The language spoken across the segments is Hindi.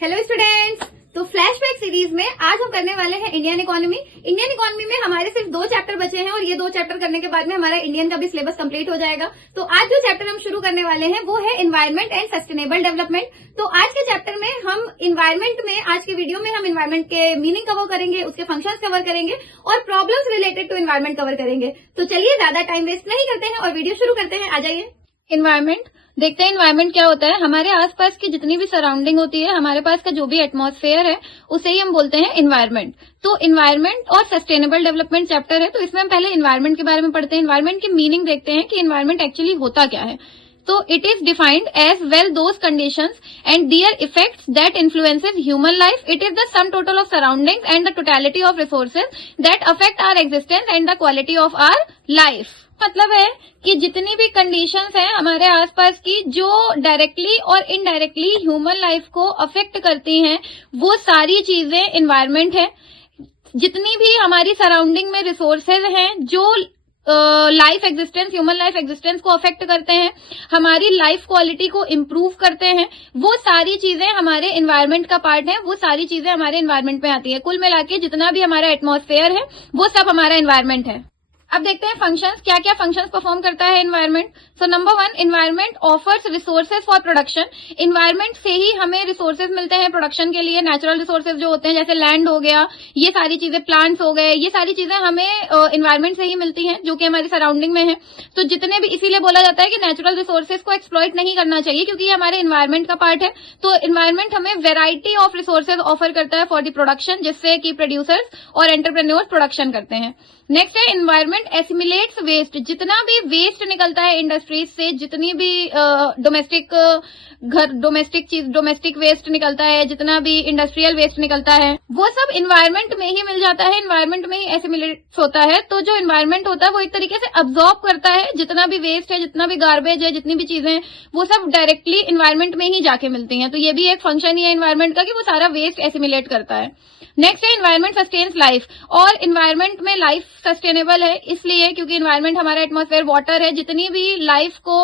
Hello students. तो फ्लैशबैक सीरीज में आज हम करने वाले हैं इंडियन इकोनॉमी। इंडियन इकोनॉमी में हमारे सिर्फ 2 चैप्टर बचे हैं और ये 2 चैप्टर करने के बाद में हमारा इंडियन का भी सिलेबस कंप्लीट हो जाएगा। तो आज जो चैप्टर हम शुरू करने वाले हैं वो है एनवायरमेंट एंड सस्टेनेबल डेवलपमेंट। तो आज के चैप्टर में हम एनवायरमेंट में, आज के वीडियो में हम एनवायरमेंट के मीनिंग कवर करेंगे, उसके फंक्शंस कवर करेंगे और problems related to environment cover करेंगे। तो चलिए ज्यादा टाइम वेस्ट नहीं करते हैं और वीडियो शुरू करते हैं। आ जाइए। एनवायरमेंट देखते हैं। एनवायरमेंट क्या होता है? हमारे आसपास की जितनी भी सराउंडिंग होती है, हमारे पास का जो भी एटमॉस्फेयर है, उसे ही हम बोलते हैं एनवायरमेंट। तो एनवायरमेंट और सस्टेनेबल डेवलपमेंट चैप्टर है, तो इसमें हम पहले एनवायरमेंट के बारे में पढ़ते हैं। एनवायरमेंट की मीनिंग देखते हैं कि एनवायरमेंट एक्चुअली होता क्या है। तो it is defined as well those conditions and their effects that influences human life. It is the sum total of surroundings and the totality of resources that affect our existence and the quality of our life. मतलब है कि जितनी भी कंडीशंस हैं हमारे आसपास की, जो डायरेक्टली और इनडायरेक्टली ह्यूमन लाइफ को अफेक्ट करती हैं, वो सारी चीजें एनवायरमेंट है। जितनी भी हमारी सराउंडिंग में रिसोर्सेज हैं जो life existence, human life existence को अफेक्ट करते हैं, हमारी लाइफ क्वालिटी को इम्प्रूव करते हैं, वो सारी चीजें हमारे एनवायरमेंट का पार्ट है। वो सारी चीजें हमारे एनवायरमेंट में आती है। कुल मिला के जितना भी हमारा एटमॉस्फेयर है वो सब हमारा एनवायरमेंट है। अब देखते हैं फंक्शंस, क्या क्या फंक्शंस परफॉर्म करता है environment. So number 1, environment offers resources for production. Environment से ही हमें रिसोर्सेज मिलते हैं प्रोडक्शन के लिए। नेचुरल रिसोर्सेज जो होते हैं, जैसे लैंड हो गया, ये सारी चीजें, प्लांट्स हो गए, ये सारी चीजें हमें एनवायरमेंट से ही मिलती हैं, जो कि हमारी सराउंडिंग में है। तो जितने भी, इसीलिए बोला जाता है कि नेचुरल रिसोर्सेज को एक्सप्लॉइट नहीं करना चाहिए, क्योंकि ये हमारे एनवायरमेंट का पार्ट है। तो एनवायरमेंट हमें वेराइटी ऑफ रिसोर्सेज ऑफर करता है फॉर द प्रोडक्शन, जिससे कि प्रोड्यूसर्स और एंटरप्रेन्योर्स प्रोडक्शन करते हैं। नेक्स्ट है एनवायरमेंट एसिमिलेट्स वेस्ट। जितना भी वेस्ट निकलता है इंडस्ट्रीज से, जितनी भी डोमेस्टिक वेस्ट निकलता है, जितना भी इंडस्ट्रियल वेस्ट निकलता है, वो सब एनवायरमेंट में ही मिल जाता है, एनवायरमेंट में ही एसिमिलेट्स होता है। तो जो एनवायरमेंट होता है वो एक तरीके से अब्सॉर्ब करता है जितना भी वेस्ट है, जितना भी गार्बेज है, जितनी भी चीजें हैं, वो सब डायरेक्टली एनवायरमेंट में ही जाके मिलती हैं। तो ये भी एक फंक्शन ही है एनवायरमेंट का कि वो सारा वेस्ट एसिमिलेट करता है। नेक्स्ट है एनवायरमेंट सस्टेन्स लाइफ। और एनवायरमेंट में लाइफ सस्टेनेबल है इसलिए क्योंकि एनवायरमेंट हमारा एटमॉस्फेयर, वाटर है, जितनी भी लाइफ को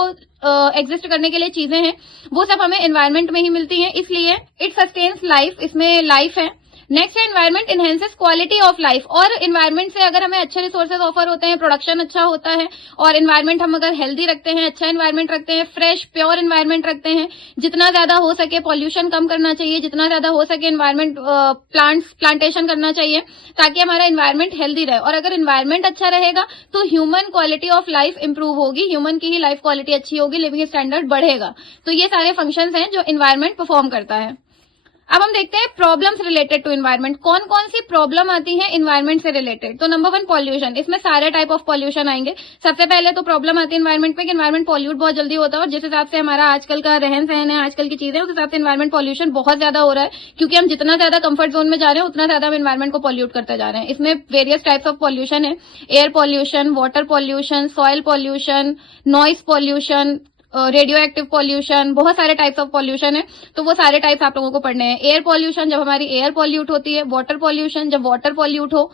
एग्जिस्ट करने के लिए चीजें हैं, वो सब हमें एनवायरमेंट में ही मिलती हैं, इसलिए इट सस्टेन्स लाइफ, इसमें लाइफ है। नेक्स्ट है environment enhances quality of life. और एनवायरमेंट से अगर हमें अच्छे रिसोर्सेज ऑफर होते हैं, प्रोडक्शन अच्छा होता है, और एनवायरमेंट हम अगर हेल्दी रखते हैं, अच्छा एनवायरमेंट रखते हैं, फ्रेश प्योर एनवायरमेंट रखते हैं, जितना ज्यादा हो सके पॉल्यूशन कम करना चाहिए, जितना ज्यादा हो सके एनवायरमेंट प्लांटेशन करना चाहिए, ताकि हमारा एनवायरमेंट हेल्दी रहे। और अगर एनवायरमेंट अच्छा रहेगा तो human quality of life improve होगी, ह्यूमन की ही लाइफ क्वालिटी अच्छी होगी, लिविंग स्टैंडर्ड बढ़ेगा। तो ये सारे फंक्शंस हैं जो एनवायरमेंट परफॉर्म करता है। अब हम देखते हैं प्रॉब्लम्स रिलेटेड टू एनवायरमेंट। कौन कौन सी प्रॉब्लम आती है एनवायरमेंट से रिलेटेड। तो नंबर 1, पॉल्यूशन। इसमें सारे टाइप ऑफ पॉल्यूशन आएंगे। सबसे पहले तो प्रॉब्लम आती है एनवायरमेंट में कि एनवायरमेंट पॉल्यूट बहुत जल्दी होता है, और जिस हिसाब से हमारा आजकल का रहन सहन है, आजकल की चीजें, उस हिसाब से एनवायरमेंट पॉल्यूशन बहुत ज्यादा हो रहा है, क्योंकि हम जितना ज्यादा कंफर्ट जोन में जा रहे हैं उतना ज्यादा हम एनवायरमेंट को पॉल्यूट करते जा रहे हैं। इसमें वेरियस टाइप्स ऑफ पॉल्यूशन है, air pollution, water pollution, soil pollution, noise pollution, radio active pollution, बहुत सारे टाइप्स ऑफ पॉल्यूशन है। तो वो सारे टाइप्स आप लोगों को पढ़ने हैं। एयर पॉल्यूशन, जब हमारी एयर पॉल्यूट होती है। वाटर पॉल्यूशन, जब वाटर पॉल्यूट हो।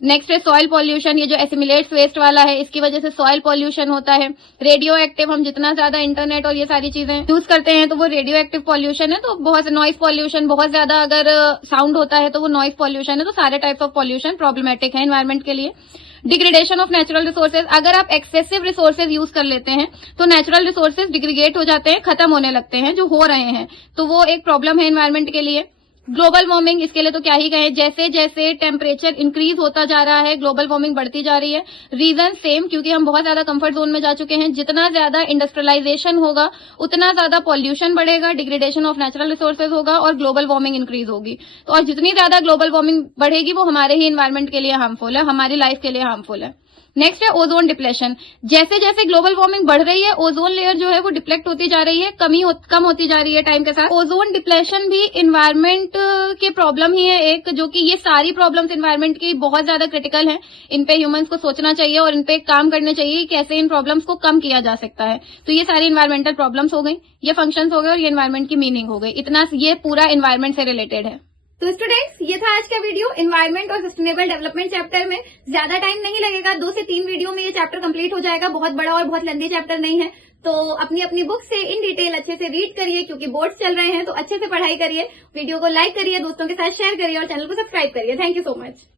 नेक्स्ट है सॉइल पॉल्यूशन, ये जो एसिमिलेट्स वेस्ट वाला है, इसकी वजह से सॉइल पॉल्यूशन होता है। रेडियो एक्टिव, हम जितना ज्यादा इंटरनेट और ये सारी चीजें यूज करते हैं तो वो रेडियो एक्टिव पॉल्यूशन है। तो बहुत नॉइस पॉल्यूशन, बहुत ज्यादा अगर साउंड होता है तो वो नॉइस पॉल्यूशन है। तो सारे टाइप्स ऑफ पॉल्यूशन प्रॉब्लमेटिक है एनवायरमेंट के लिए। डिग्रेडेशन ऑफ नेचुरल रिसोर्सेज, अगर आप एक्सेसिव रिसोर्सेज यूज कर लेते हैं तो नेचुरल रिसोर्सेज डिग्रीगेट हो जाते हैं, खत्म होने लगते हैं, जो हो रहे हैं, तो वो एक प्रॉब्लम है एनवायरमेंट के लिए। ग्लोबल वार्मिंग, इसके लिए तो क्या ही कहें, जैसे जैसे टेम्परेचर इंक्रीज होता जा रहा है, ग्लोबल वार्मिंग बढ़ती जा रही है। रीजन सेम, क्योंकि हम बहुत ज्यादा कंफर्ट जोन में जा चुके हैं। जितना ज्यादा इंडस्ट्रियलाइजेशन होगा उतना ज्यादा पॉल्यूशन बढ़ेगा, डिग्रेडेशन ऑफ नेचुरल रिसोर्सेज होगा और ग्लोबल वार्मिंग इंक्रीज होगी। तो और जितनी ज्यादा ग्लोबल वार्मिंग बढ़ेगी वो हमारे ही एनवायरमेंट के लिए हार्मफुल है, हमारी लाइफ के लिए हार्मफुल है। नेक्स्ट है ओजोन डिप्लेशन। जैसे जैसे ग्लोबल वार्मिंग बढ़ रही है, ओजोन लेयर जो है वो डिप्लेक्ट होती जा रही है, कम होती जा रही है टाइम के साथ। ओजोन डिप्लेशन भी एनवायरमेंट के प्रॉब्लम ही है एक, जो कि ये सारी प्रॉब्लम्स एनवायरमेंट की बहुत ज्यादा क्रिटिकल है। इन पे ह्यूमंस को सोचना चाहिए और इन पे काम करने चाहिए कि कैसे इन प्रॉब्लम्स को कम किया जा सकता है। तो ये सारी एनवायरमेंटल प्रॉब्लम्स हो गई, ये फंक्शंस हो गए और ये एनवायरमेंट की मीनिंग हो गई। इतना ये पूरा एनवायरमेंट से रिलेटेड है। तो स्टूडेंट्स, ये था आज का वीडियो एनवायरमेंट और सस्टेनेबल डेवलपमेंट चैप्टर में। ज्यादा टाइम नहीं लगेगा, 2 से 3 वीडियो में ये चैप्टर कंप्लीट हो जाएगा। बहुत बड़ा और बहुत लेंथी चैप्टर नहीं है। तो अपनी अपनी बुक से इन डिटेल अच्छे से रीड करिए, क्योंकि बोर्ड्स चल रहे हैं, तो अच्छे से पढ़ाई करिए। वीडियो को लाइक करिए, दोस्तों के साथ शेयर करिए और चैनल को सब्सक्राइब करिए। Thank you so much.